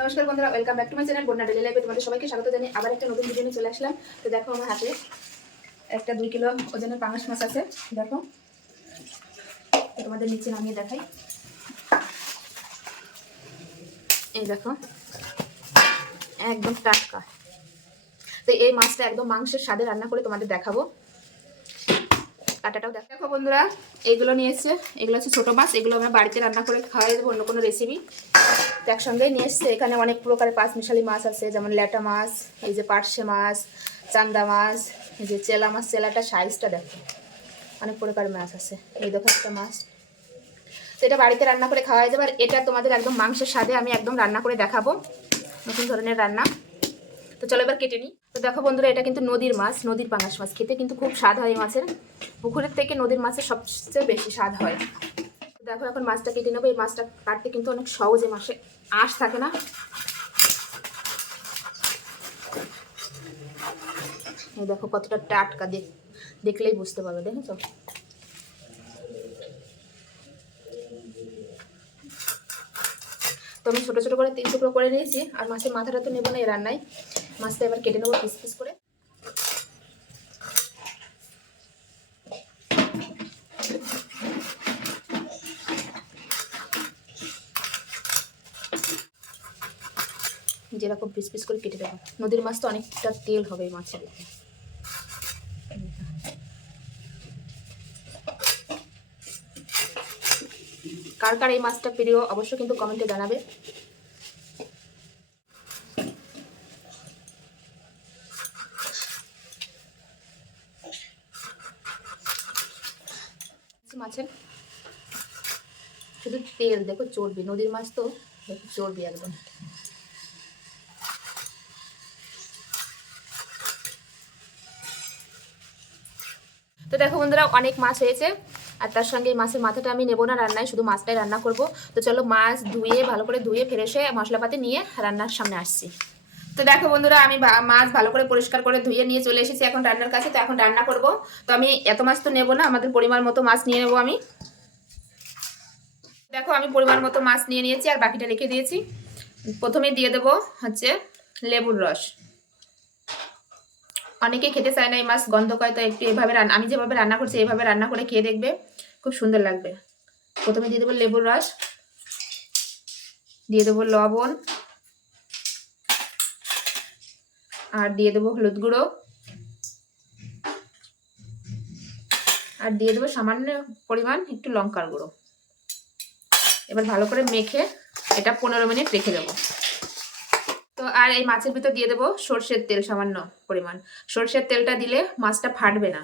নমস্কার বন্ধুরা welcome back to my channel Bonna daily লাইফে তোমাদের সবাইকে স্বাগত জানিয়ে আবার একটা নতুন ভিডিও নিয়ে চলে আসলাম। তো দেখো আমার হাতে একটা দুই কিলো ওজনের পাঙাশ মাছ আছে, দেখো। তোমাদের নিচে নামিয়ে দেখাই। এই দেখো, একদম টাটকা। তো এই মাছটা একদম মাংসের স্বাদে রান্না করে তোমাদের দেখাবো। কাটাটাও দেখো। বন্ধুরা এইগুলো নিয়ে এসছে এগুলো হচ্ছে ছোটো মাছ, এগুলো আমরা বাড়িতে রান্না করে খাওয়াই দেবো অন্য কোনো রেসিপি তো একসঙ্গেই নিয়ে এসছে, এখানে অনেক প্রকারের পাঁচ মিশালি মাছ আছে, যেমন ল্যাটা মাছ, এই যে পার্শে মাছ, চান্দা মাছ, এই যে চেলা মাছ, চেলাটা সাইজটা দেখো। অনেক প্রকারের মাছ আছে, এই দেখো একটা মাছ। তো এটা বাড়িতে রান্না করে খাওয়া যাবে, আর এটা তোমাদের একদম মাংসের স্বাদে আমি একদম রান্না করে দেখাবো, নতুন ধরনের রান্না। তো চলো এবার কেটে নিই। তো দেখো বন্ধুরা, এটা কিন্তু নদীর মাছ, নদীর পাঙাশ মাছ। খেতে কিন্তু খুব স্বাদ হয় এই মাছের। পুকুরের থেকে নদীর মাছের সবচেয়ে বেশি স্বাদ হয়। দেখো এখন মাছটা কেটে নেব। এই মাছটা কাটতে কিন্তু অনেক সহজে মাসে আঁশ থাকে না। দেখো কতটা টাটকা দেখ দেখলেই বুঝতে পারবে, দেখেছ? তো আমি ছোটো ছোটো করে তিন টুকরো করে নিয়েছি, আর মাছের মাথাটা তো নেব না এই রান্নায়। মাছটা এবার কেটে নেব পিস পিস করে। যেরকম পিস পিস করে কেটে দেবো নদীর মাছ তো অনেকটা তেল হবে মাছের কার কার এই মাছটা প্রিয় অবশ্য কিন্তু কমেন্টে জানাবে মাছের শুধু তেল দেখো চর্বি, নদীর মাছ তো চর্বি একদম। তো দেখো বন্ধুরা, অনেক মাছ হয়েছে, আর তার সঙ্গে এই মাছের মাথাটা আমি নেব না রান্নায়, শুধু মাছটাই রান্না করব। তো চলো মাছ ধুয়ে, ভালো করে ধুয়ে, ফ্রেশে মশলাপাতি নিয়ে রান্নার সামনে আসছি। তো দেখো বন্ধুরা, আমি মাছ ভালো করে পরিষ্কার করে ধুয়ে নিয়ে চলে এসেছি এখন রান্নার কাছে, তো এখন রান্না করব। তো আমি এত মাছ তো নেব না, আমাদের পরিমাণ মতো মাছ নিয়ে নেব আমি। দেখো, আমি পরিমাণ মতো মাছ নিয়ে নিয়েছি আর বাকিটা রেখে দিয়েছি। প্রথমে দিয়ে দেবো হচ্ছে লেবুর রস। অনেকে খেতে চায় না এই মাছ, গন্ধ করে, তো একটু এভাবে আমি যেভাবে রান্না করছি, এভাবে রান্না করে খেয়ে দেখবে, খুব সুন্দর লাগবে। প্রথমে দিয়ে দেবো লেবুর রস, দিয়ে দেবো লবণ, আর দিয়ে দেবো হলুদ গুঁড়ো, আর দিয়ে দেবো সামান্য পরিমাণ একটু লঙ্কার গুঁড়ো। এবার ভালো করে মেখে এটা পনেরো মিনিট রেখে দেবো। তো আর এই মাছের ভিতর দিয়ে দেবো সর্ষের তেল সামান্য পরিমাণ। সর্ষের তেলটা দিলে মাছটা ফাটবে না।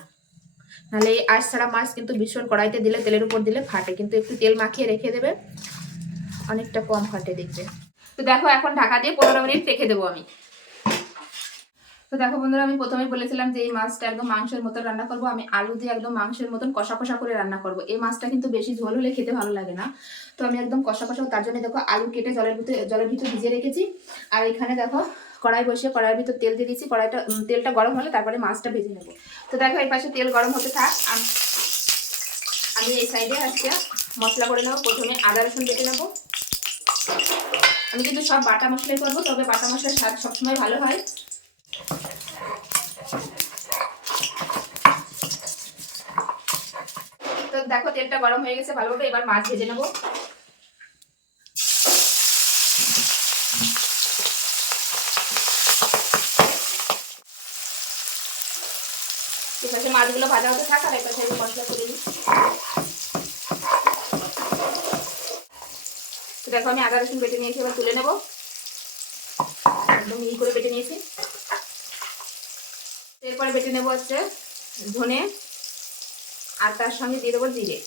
নাহলে এই আঁশ ছাড়া মাছ কিন্তু ভীষণ কড়াইতে দিলে, তেলের উপর দিলে ফাটে। কিন্তু একটু তেল মাখিয়ে রেখে দেবে, অনেকটা কম ফাটে দেখবে। তো দেখো, এখন ঢাকা দিয়ে পনেরো মিনিট রেখে দেবো আমি। তো দেখো বন্ধুরা, আমি প্রথমে বলেছিলাম যে এই মাছটা একদম মাংসের মতন রান্না করব। আমি আলু দিয়ে একদম মাংসের মতন কষা কষা করে রান্না করব। এই মাছটা কিন্তু বেশি ঝোল হলে খেতে ভালো লাগে না। তো আমি একদম কষা কষা, তার জন্য দেখো আলু কেটে জলের ভিতরে জলের ভিতরে ভিজে রেখেছি। আর এখানে দেখো কড়াই বসিয়ে কড়াইয়ের ভিতর তেল দিয়ে দিয়েছি। কড়াইটা তেলটা গরম হলে তারপরে মাছটা ভেজে নেব। তো দেখো এই পাশে তেল গরম হতে থাক। আমি এই সাইডে আজকে মশলা করে নেব। প্রথমে আদা, রসুন বেটে নেব। আমি কিন্তু সব বাটা মশলাই করব, তবে বাটা মশলার স্বাদ সবসময় ভালো হয় তো দেখো, তেলটা গরম হয়ে গেছে ভালোভাবে এবার মাছ ভেজে নেব। এপাশে মাছগুলো ভাজা হতে থাক, আর এপাশে আমি মশলা করে নিই। তো দেখো, আমি আদা, রসুন বেটে নিয়েছি, এবার তুলে নেব। একদম মিহি করে বেটে নিয়েছি। এরপরে বেটে নেব হচ্ছে ধনে। আর তার সঙ্গে দিয়ে দেবো জিরে।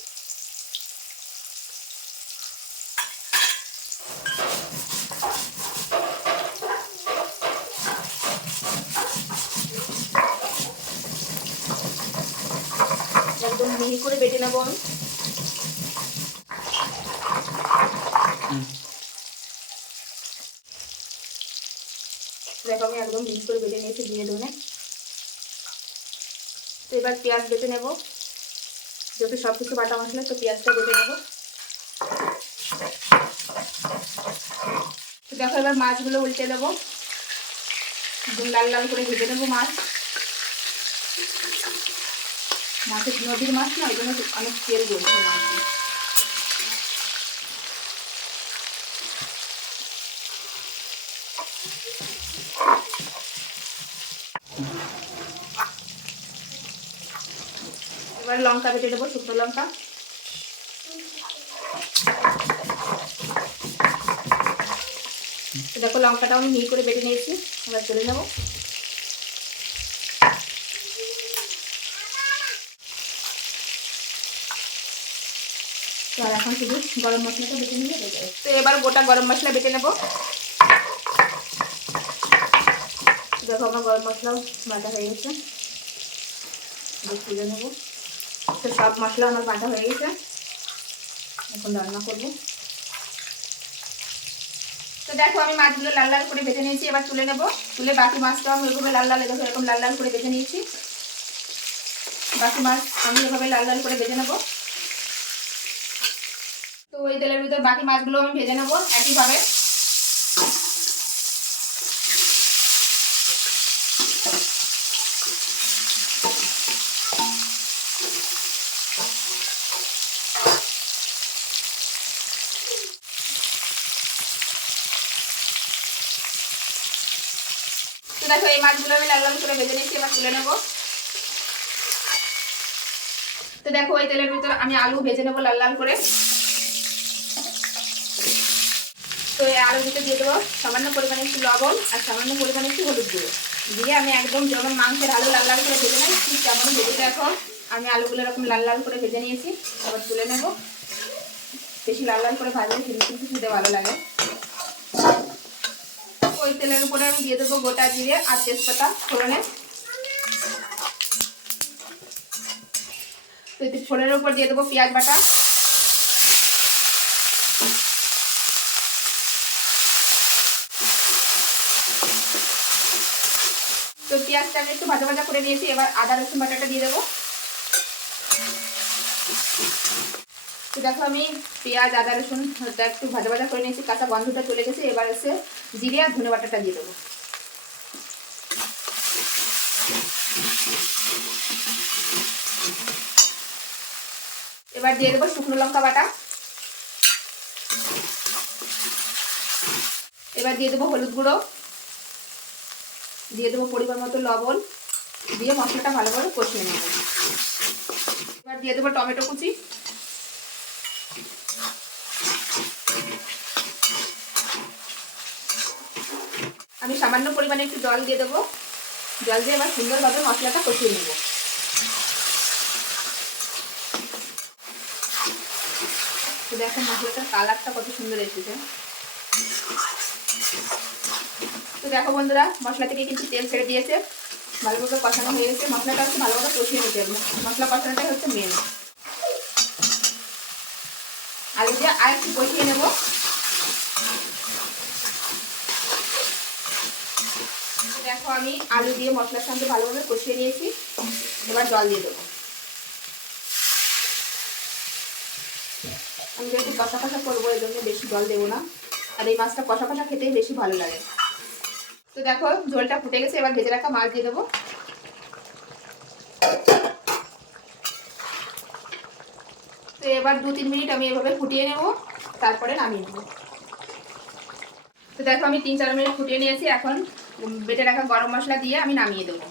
একদম মিহি করে বেটে নেব আমি। দেখো আমি একদম মিহি করে বেটে নিয়েছি জিরে ধনে। তো এবার পেঁয়াজ বেটে নেব। যেহেতু সব কিছু বাটা মশলা, তো পেঁয়াজটা বেটে নেব। তো দেখো এবার মাছগুলো উল্টে দেবো। লাল লাল করে ভেজে নেব মাছ। মাছের নদীর মাছ না, ওই জন্য অনেক তেল বলছে মাছ এবার লঙ্কা বেটে দেবো, শুকনো লঙ্কা। দেখো লঙ্কাটাও আমি মিহি করে বেটে নিয়েছি, এবার তুলে নেব। আর এখন শুধু গরম মশলাটা বেটে নিলে হয়ে তো এবার গোটা গরম মশলা বেটে নেব। দেখো আমার গরম মশলাও বাটা হয়ে গেছে। তুলে নেব। তো সব মশলা আমার বাটা হয়ে গেছে। এখন রান্না করব। তো দেখো, আমি মাছগুলো লাল লাল করে ভেজে নিয়েছি, এবার তুলে নেব। তুলে বাকি মাছটাও আমি ওইভাবে লাল লাল দেখো এরকম লাল লাল করে ভেজে নিয়েছি। বাকি মাছ আমি এভাবে লাল লাল করে ভেজে নেব। তো ওই তেলের ভিতর বাকি মাছগুলো আমি ভেজে নেব একইভাবে। দেখো এই মাছগুলো আমি লাল করে ভেজে নিয়েছি, এবার তুলে নেব। তো দেখো ওই তেলের ভিতর আমি আলু ভেজে নেব লাল লাল করে। তো এই আলুর ভিতরে দিয়ে দেবো সামান্য পরিমাণে একটু লবণ আর সামান্য পরিমাণে একটু হলুদ গুঁড়ো। দিয়ে আমি একদম যেমন মাংসের আলু লাল লাল করে ভেজে নেই, ঠিক তেমন ভেজে দেখো, আমি আলুগুলো এরকম লাল লাল করে ভেজে নিয়েছি, এবার তুলে নেব। বেশি লাল লাল করে ভাজলে কিন্তু খেতে ভালো লাগে। ওই তেলের উপরে আমি দিয়ে দেবো গোটা জিরে আর তেজপাতা ফোড়নে। ফোড়নের উপর দিয়ে দেবো পেঁয়াজ বাটা। তো পেঁয়াজটা আমি একটু ভাজা ভাজা করে নিয়েছি, এবার আদা রসুন বাটাটা দিয়ে দেবো। তো দেখো আমি পেঁয়াজ, আদা, রসুন একটু ভাজা ভাজা করে নিয়েছি, কাঁচা গন্ধটা চলে গেছে, এবার এসে জিরে আর ধনে বাটাটা দিয়ে দেবো। এবার দিয়ে দেবো শুকনো লঙ্কা বাটা। এবার দিয়ে দেবো হলুদ গুঁড়ো। দিয়ে দেবো পরিমাণ মতো লবণ। দিয়ে মশলাটা ভালো করে কষিয়ে নেব। এবার দিয়ে দেবো টমেটো কুচি। আমি সামান্য পরিমাণে একটু জল দিয়ে দেবো। জল দিয়ে এবার সুন্দরভাবে মশলাটা কষিয়ে নেব। তো দেখো মশলাটার কালারটা কত সুন্দর এসেছে। তো দেখো বন্ধুরা, মশলা থেকে কিন্তু তেল ছেড়ে দিয়েছে। ভালো ভালোভাবে কষানো হয়ে গেছে। মশলাটা হচ্ছে ভালোভাবে কষিয়ে নিতে হবে। মশলা কষানোটাই হচ্ছে মেন আলু দিয়ে আর একটু কষিয়ে নেব। দেখো, আমি আলু দিয়ে মশলার সঙ্গে ভালোভাবে কষিয়ে নিয়েছি। এবার জল দিয়ে দেবো। আমি যেহেতু কষা কষা করব, এই জন্য বেশি জল দেবো না। আর এই মাছটা কষা কষা খেতেই বেশি ভালো লাগে। তো দেখো, ঝোলটা ফুটে গেছে, এবার ভেজে রাখা মাছ দিয়ে দেবো। তো এবার দু তিন মিনিট আমি এভাবে ফুটিয়ে নেব, তারপরে নামিয়ে নেব। তো দেখো, আমি তিন চার মিনিট ফুটিয়ে নিয়েছি, এখন বেটে রাখা গরম মশলা দিয়ে আমি নামিয়ে দেবো।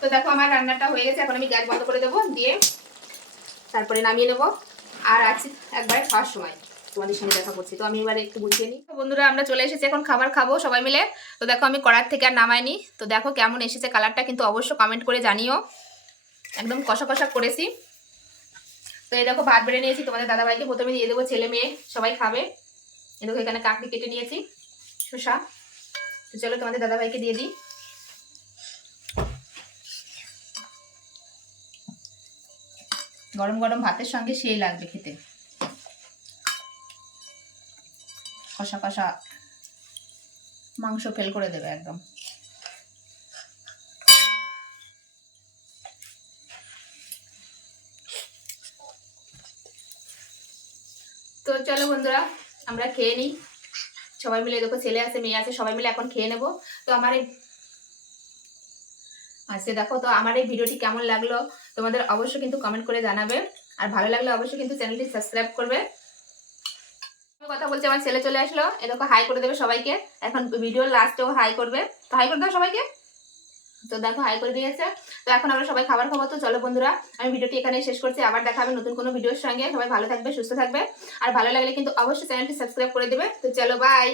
তো দেখো আমার রান্নাটা হয়ে গেছে, এখন আমি গ্যাস বন্ধ করে দেবো, দিয়ে তারপরে নামিয়ে নেব। আর আছে একবারে খাওয়ার সময়। তোমাদের সঙ্গে দেখা করছি। তো আমি এবারে একটু বুঝিয়ে নিই। বন্ধুরা, আমরা চলে এসেছি, এখন খাবার খাব সবাই মিলে। তো দেখো, আমি কড়ার থেকে আর নামাইনি। তো দেখো কেমন এসেছে কালারটা কিন্তু অবশ্যই কমেন্ট করে জানিও। একদম কষা কষা করেছি। তো এই দেখো, ভাত বেড়ে নিয়েছি। তোমাদের দাদাভাইকে প্রথমে দিয়ে দেবো, ছেলে মেয়ে সবাই খাবে। এই দেখো, এখানে কাকড়ি কেটে নিয়েছি, শসা। তো চলো তোমাদের দাদাভাইকে দিয়ে দিই। গরম গরম ভাতের সঙ্গে সেই লাগবে খেতে। কষা কষা মাংস ফেল করে দেবে একদম। তো চলো বন্ধুরা, আমরা খেয়ে নিই। সবাই মিলে দেখো, ছেলে আছে, মেয়ে আছে, সবাই মিলে এখন খেয়ে নেব। তো আমার এই আচ্ছা দেখো, তো আমার এই ভিডিওটি কেমন লাগল তোমাদের অবশ্যই কিন্তু কমেন্ট করে জানাবে। আর ভালো লাগলে অবশ্যই কিন্তু চ্যানেলটি সাবস্ক্রাইব করবে। কথা বলছে, আমার ছেলে চলে আসলো। এরকম হাই করে দেবে সবাইকে। এখন ভিডিও লাস্টেও হাই করবে। তো হাই করে দাও সবাইকে। তো দেখো হাই করে দিয়েছে। তো এখন আমরা সবাই খাবার খাব। তো চলো বন্ধুরা, আমি ভিডিওটি এখানে শেষ করছি। আবার দেখা হবে নতুন কোনো ভিডিওর সঙ্গে। সবাই ভালো থাকবে, সুস্থ থাকবে। আর ভালো লাগলে কিন্তু অবশ্যই চ্যানেলটি সাবস্ক্রাইব করে দেবে। তো চলো বাই